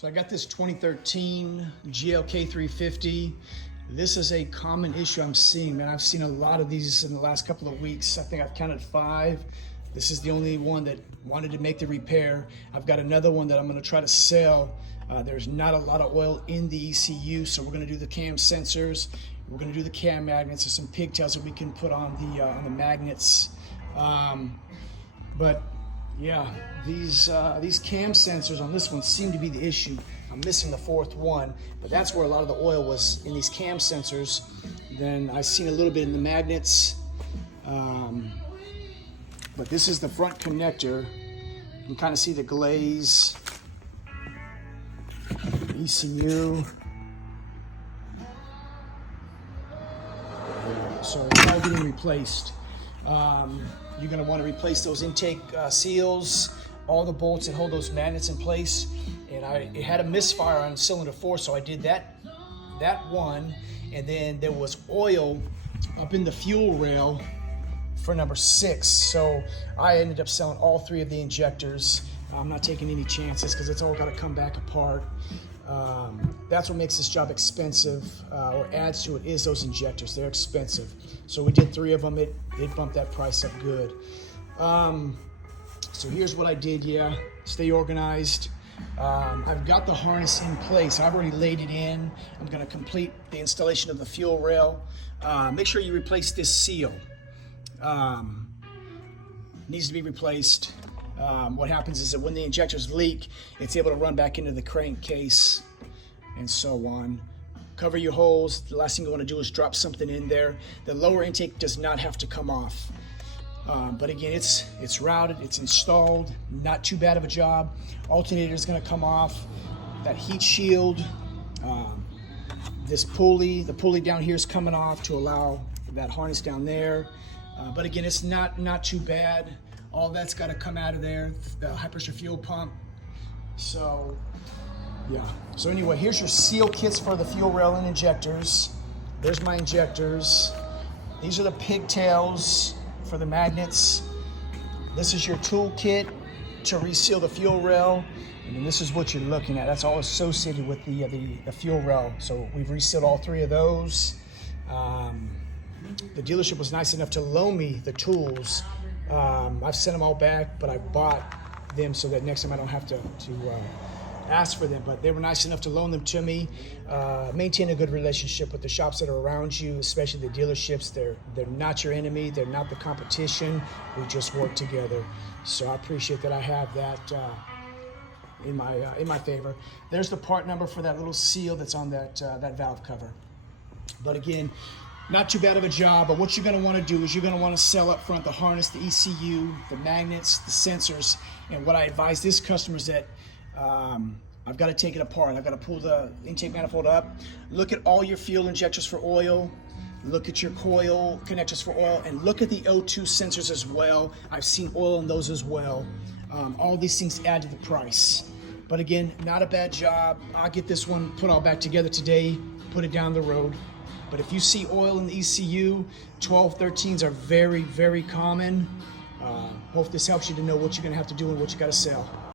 So I got this 2013 GLK350. This is a common issue I'm seeing, man. I've seen a lot of these in the last couple of weeks. I think I've counted 5. This is the only one that wanted to make the repair. I've got another one that I'm gonna try to sell. There's not a lot of oil in the ECU, so we're gonna do the cam sensors. We're gonna do the cam magnets. There's some pigtails that we can put on the magnets. But yeah, these cam sensors on this one seem to be the issue. I'm missing the 4th one, but that's where a lot of the oil was, in these cam sensors. Then I've seen a little bit in the magnets. But this is the front connector. You can kind of see the glaze, ECU. So it's all getting replaced. You're going to want to replace those intake seals, all the bolts that hold those magnets in place. And it had a misfire on cylinder 4, so I did that one. And then there was oil up in the fuel rail for number 6. So I ended up selling all 3 of the injectors. I'm not taking any chances because it's all got to come back apart. That's what makes this job expensive, or adds to it, is those injectors. They're expensive. So we did 3 of them. It bumped that price up good. So here's what I did. Yeah, stay organized. I've got the harness in place. I've already laid it in. I'm going to complete the installation of the fuel rail. Make sure you replace this seal. Needs to be replaced. What happens is that when the injectors leak, it's able to run back into the crankcase and so on. Cover your holes. The last thing you want to do is drop something in there. The lower intake does not have to come off. But again, it's routed, it's installed, not too bad of a job. Alternator is going to come off. That heat shield, this pulley, the pulley down here is coming off to allow that harness down there. But again, it's not too bad. All that's got to come out of there, the high pressure fuel pump. So yeah. So anyway, here's your seal kits for the fuel rail and injectors. There's my injectors. These are the pigtails for the magnets. This is your tool kit to reseal the fuel rail. And then this is what you're looking at. That's all associated with the fuel rail. So we've resealed all 3 of those. The dealership was nice enough to loan me the tools. I've sent them all back, but I bought them so that next time I don't have to ask for them. But they were nice enough to loan them to me. Maintain a good relationship with the shops that are around you, especially the dealerships. They're not your enemy. They're not the competition. We just work together. So I appreciate that I have that in my favor. There's the part number for that little seal that's on that valve cover. But again, not too bad of a job. But what you're going to want to do is you're going to want to sell up front the harness, the ECU, the magnets, the sensors. And what I advise this customer is that I've got to take it apart. I've got to pull the intake manifold up, look at all your fuel injectors for oil, look at your coil connectors for oil, and look at the O2 sensors as well. I've seen oil in those as well. All these things add to the price. But again, not a bad job. I'll get this one put all back together today, put it down the road. But if you see oil in the ECU, 12-13s are very, very common. Hope this helps you to know what you're going to have to do and what you got to sell.